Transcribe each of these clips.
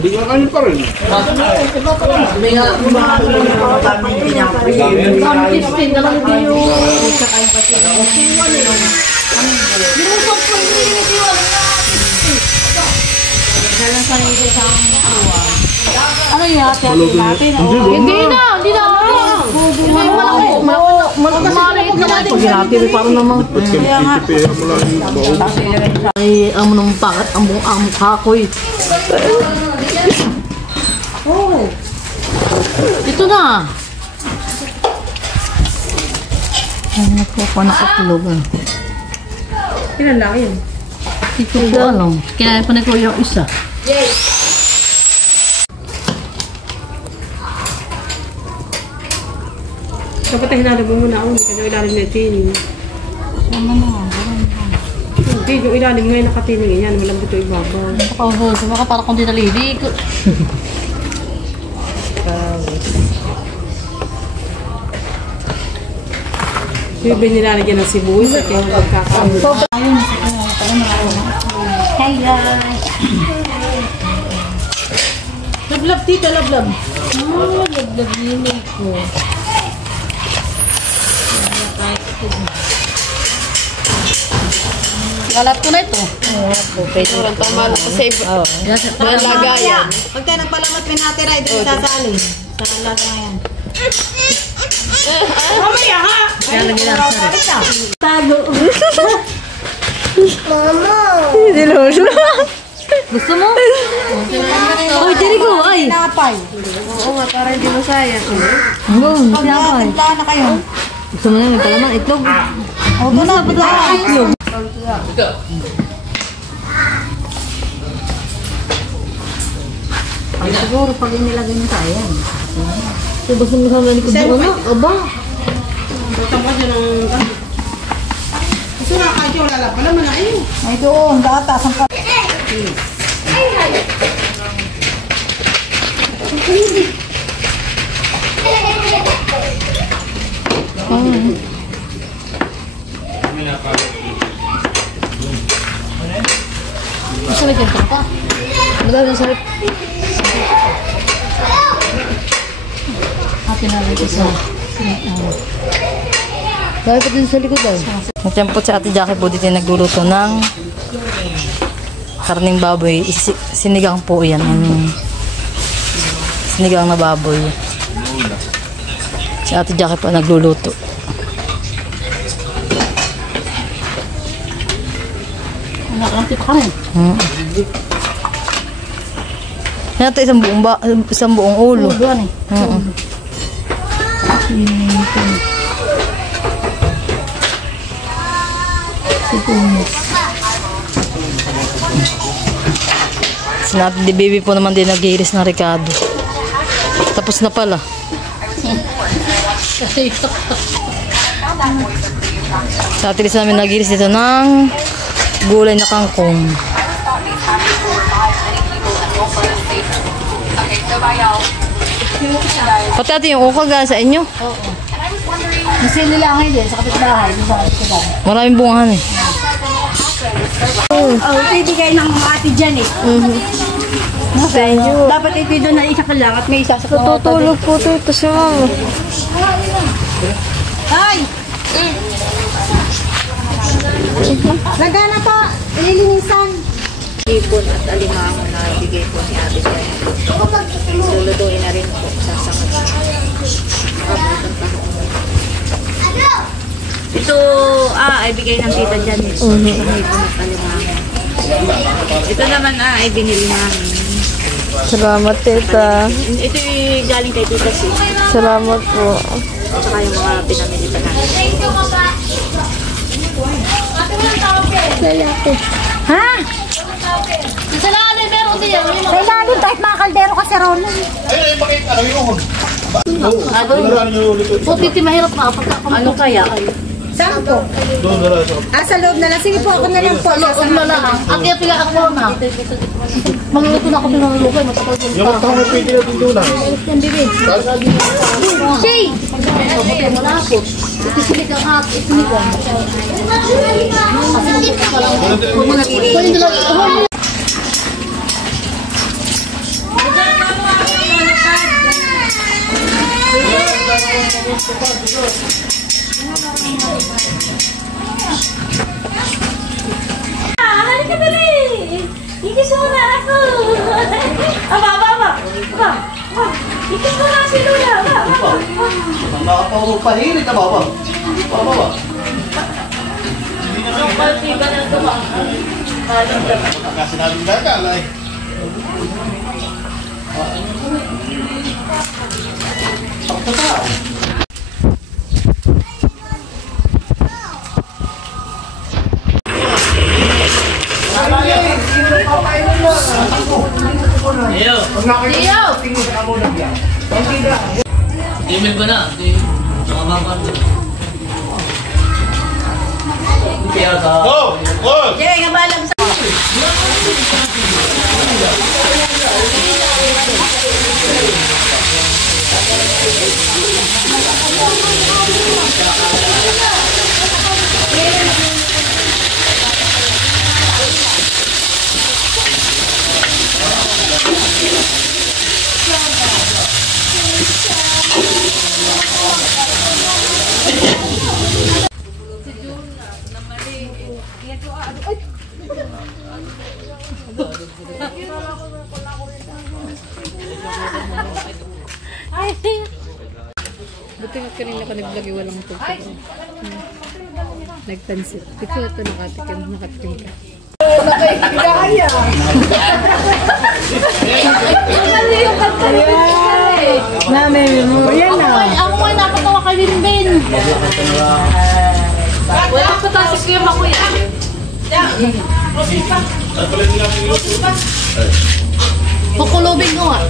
Hindi nga kayo pa rin. May nga, ano yung hati-hati natin? Hindi na! Hindi na! Maliit na natin. Pag hinati, may parang namang. Ay, ang nung pangat, ang mukha ko eh. Ito na! Ano po pa nakatlog ah. Kailan lang yun? Ito po ano. Kailan pa nagkuha yung isa. Yay! Dapat ay hinalabong mo na ako. Kasi yung ilalim na tining. Sama na. Hindi, yung ilalim ngayon nakatining yan. Walang buto ibabaw. Sama ka para kung di nalilig. Yung iba nilalagyan ng sibuyas at yung magkakaroon. Hey guys! Lablab dito, lablab. Oh, lablab yun ko. Kalat ko na ito. Parang tama lang kasi lagayan. Pag tayo nagpalamat, may natira, ito yung sasalin. Sa laga na yan. Mamaya ha! Kaya lagi lang sa rin. Tago. Mama! Hindi naman siya. Gusto mo? Ay, diri ko, ay! Napay. Oo nga, para hindi masayang. Oo, sinapay. Punta na kayo. Gusto mo na, may palamang itlog. Huwag mo na, punta na itlog. Ay, siguro pag inilagay niya tayo yan. So, basta mo sa likod mo na? Aba! Punta mo dyan ang... Gusto na kahit yung lalap. Wala mo na kayo. Ay doon, gatas ang Gusto mo dyan pa? Magagawin sa rip. Atin na lang isa. Dahil pa din sa likod daw. Nagtiyampot si Ate Jackie po dito nagluluto ng karning baboy. Sinigang po yan. Sinigang na baboy. Si Ate Jackie po nagluluto. Nakakantip ka rin. Yan ito isang buong ulo. Ulo yan eh. Sinat di baby po naman din nag-iris ng Ricardo. Tapos na pala. Sa atilis namin nag-iris dito ng gulay na kangkong. Pati ate yung ukol sa inyo? Oo. Nasili lang din sa kapitbahay. Maraming bungahan eh. Oh, ibigay ng mga ate dyan eh. Thank you. Dapat ito doon na isa ka lang at may isa sa Tutulog po ito si mama. Ay! Lagana pa! Ililinisan! Ibon at alimango na ibigay po ni Ate Jen. Lulutuin na rin po sa sangat. Makabutan pa ako. Ito, ibigay ng tita Jen. Ibon at alimango. Ito naman, ay binili namin. Salamat tita. Ito yung galing kay tita si. Salamat po. At saka yung mga pinamili pa namin. Ha? Sa lalim meron din yan. May lalim kahit mga kaldero kasi ron. Ay, bakit ano yung? Titi mahirap na kapag Ano kaya? Saan po? Doon na lang sa Sa loob na lang. Sige po, ako na lang po. loob na lang. At kaya pila ako na. Magluluto na ako pinangalugay. Matapos yung yung tao pwede natin doon na. Shay! Mabuti mo na ako. Itisilig ang at itisilig ang. Huwag mo na pwede lang. Halika dali! Ikis mo na ako! Aba! Ikis mo na si Lola! Nakapaupahirit na baba. Baba. Kasi namin gagal ay. Takot sa tao. Email ko na. Mga mga kaya ka. Go! Jay, nga balang sa... Buti nga kanina ka nag-vlog walang tubig. Nagpansit. Ito nakatikim ka. Namin mo, yan na. Ako ay napatawa kay Linben. Wala pa tayo si Kuya Makuya. Kukulubin ko nga.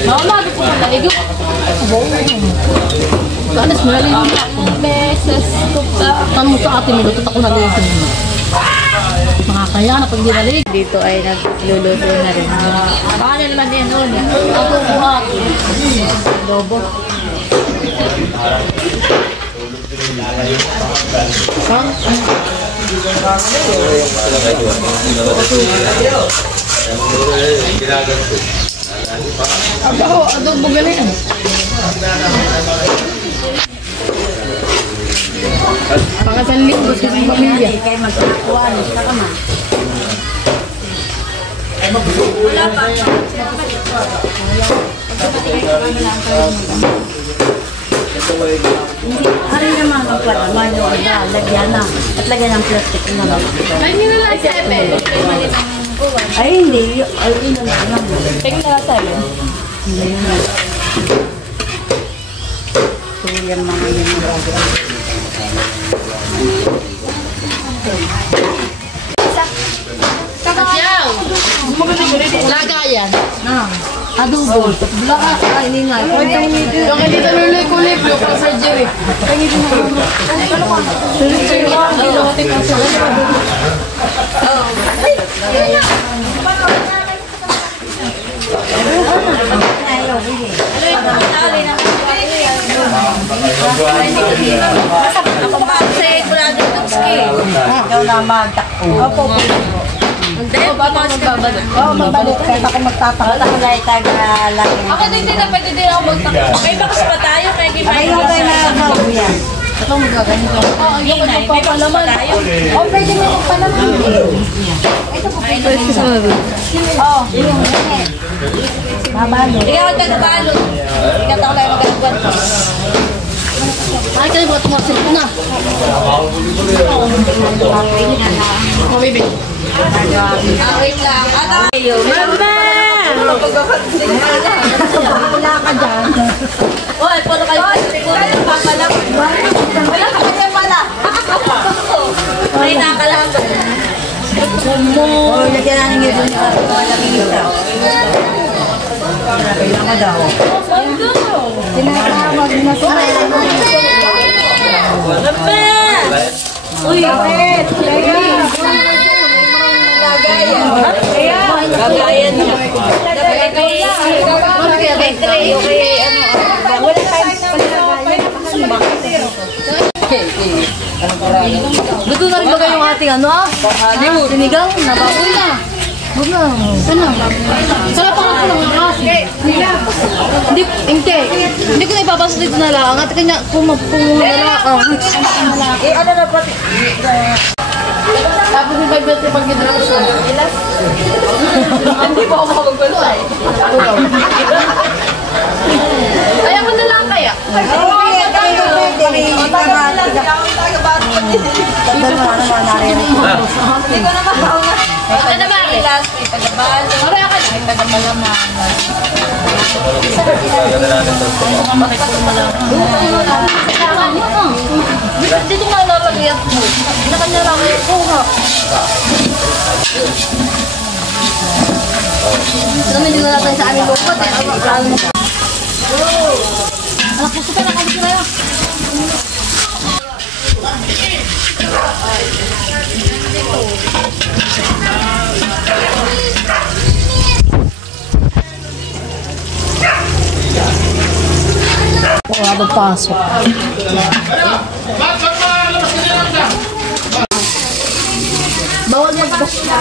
Mama, di po ba naligo? Kanas mo naligo na ako. Beses ko pa. Tanong mo sa atin, nilutot ako naligo. Makakaya na pag di naligo. Dito ay nagluluto na rin. Paano naman din nun? Ako buhat. Adobo. Adobo galing. Pangasan linggo sa pamilya. Kaya magkakuan. Saka man. Hari naman ang pala, lagyan na. At lagyan ng plastic na. Ay, hindi na lang 7. Ay, hindi. Ay, hindi na lang. Tingin na lang 7. So, yan mga yun ang bagay. Kakasyaw! Lagayan. Adobo. Baka ay hindi nga. Yung hindi taluloy ko lip, yung surgery. Ikaw na magtakbo. Opo. Oo, magbalik. Kahit ako magtatakbo. Wala ko na itagalaki. Ako din na pwede din ako magtakbo. May bakas pa tayo, kaya Ay, yung tayo na mabuya. Ito magaganito. Oo, yung magpapalaman tayo. O, pwede mo magpalaman. Ito po pwede mo. Oo, yung mabalot. Ikaw ang tagabalot. Ikaw tayo lang magagawa. Ay, kayo mga tumasin ko na. Mabibig. Wait lang. Ayo, mama! Wala ka dyan. Oy, puro kayo. Papalang. Wala ka kasi pala. Ay, nakalaban. Oo, lagyan natin yung dun. Malaging ito. Kailangan mo daw. Tinatawag na sa Mama! Uy! bakit? Gagayan niya. May tray, okay, ano. Wala tayong Luto na rin ba yung ating ano ah? Sinigang, nababoy na. Huwag na. Sarap ang ako ng kasi. Hindi ko na ipapasok dito na lang. At kanya, kung nalaang. Eh, ano na pati? Tapos yung 5 pag gidramas na. Ilas? Hindi ba ako makapagpalo ay? Kaya mo na lang kaya. Hindi ko na makaunga. Ano ba? Ilas, may tagabalo, Maraya ka. may tagapalaman. Dito nga lalagyan mo. Nakanya lang kayo. Kuha. Naman din na natin sa aming lupot. Anak ko sa nakabit na yun. Wala magpasok. Bawal mag-bash na.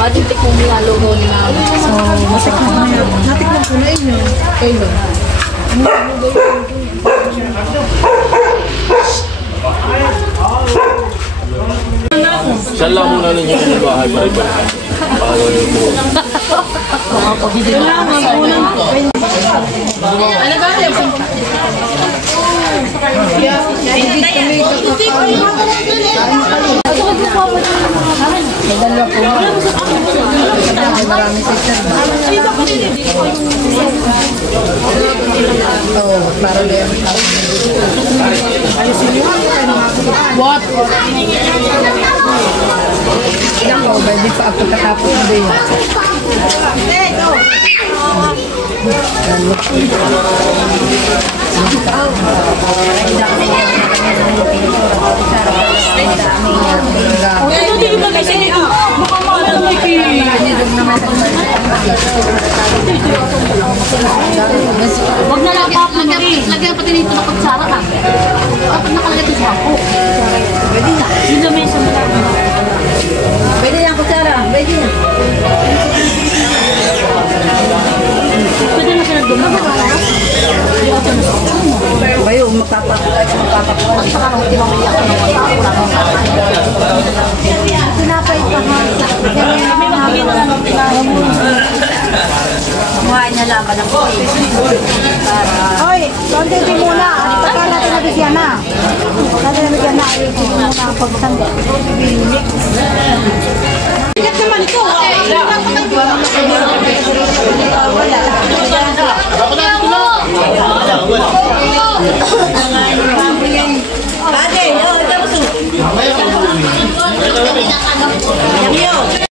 Matintik mong nilalugaw ni namin. So, masakit na yan. Natikman ko na inyo. Kayo. Siya lang muna ninyo yung bahay para iba. Paano yung buo. Ano ba kayo? What? Ako, baby pa ako katapos na din. Huwag na lang lagyan pati nito na kutsara ka. Dapat nakalagay ito sa ako. Pwede na. Yun na may isang Pwede yan, kutsara. Pwede yan. Pwede na siya nagdumama. Bayo, magpapakuha. Sinapay pa ha. May magbigay na lang. Kumain na lang. Parang Hoy, konti muna. Pagka natin nabigyan na. Natin nabigyan na. Ayun muna ang pagsanda. Bigat naman ito. Wala.